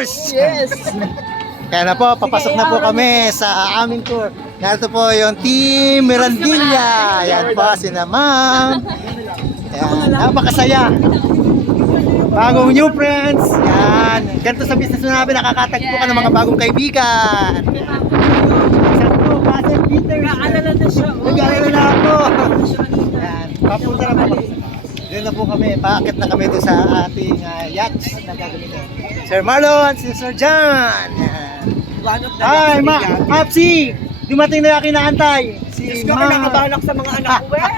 Yes! Kaya na po, papasok na po kami sa aming tour. Narito po yung Team Mirandilla. Yan po, sina Ma'am. Yan, napakasaya. Bagong new friends. Yan. Ganito sa business na namin, nakakatagpo ka ng mga bagong kaibigan. Sakto, Pastor Peter. Naalala na siya. Nag-aalala na ako. Yan, papunta na po. Doon na po kami, paakit na kami doon sa ating yachts na gagamitin. Sir Marlon, si Sir John. Yan. One of the Ay, Mapsi! Dumating na yung kinaantay. Si Diyos ko, nakabalak sa mga anak ko eh.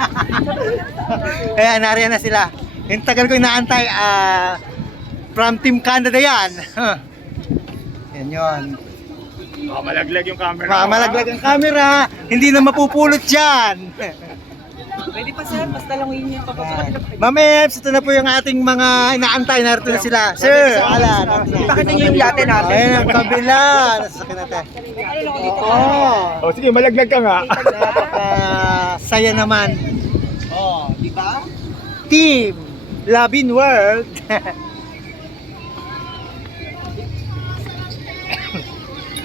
Kaya nariyan na sila. Yung tagal ko inaantay, from Team Canada yan. Yan yun. Malaglag yung camera. Malaglag ang camera, hindi na mapupulot dyan. Pwede pa sir, basta lang yun yung papasok. Ma'am Eps, ito na po yung ating mga inaantay. Narito na sila. Sir, Alan. Pakita niyo yung yate natin. Ayun ang kabila. Nasasakyan natin. Oo. Sige, malaglag ka nga. Saya naman. Oh, di ba? Team Labin World.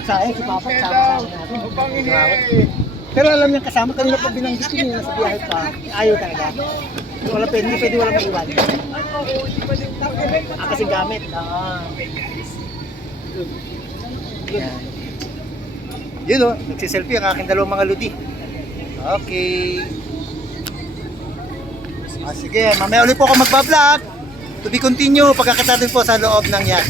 Sayang si Papa, sama-sama natin. Pero alam niya kasama, kanina pa binanggit niya nasa biyahe pa. Ayaw talaga. Wala pwede, hindi pwede wala maiwan. Kasi gamit. Yan. Yun o, nagsiselfie ang aking dalawang mga ludi. Okay. Sige, mamaya ulit po ako magbablog. To be continue, pagkakita din po sa loob ng yacht.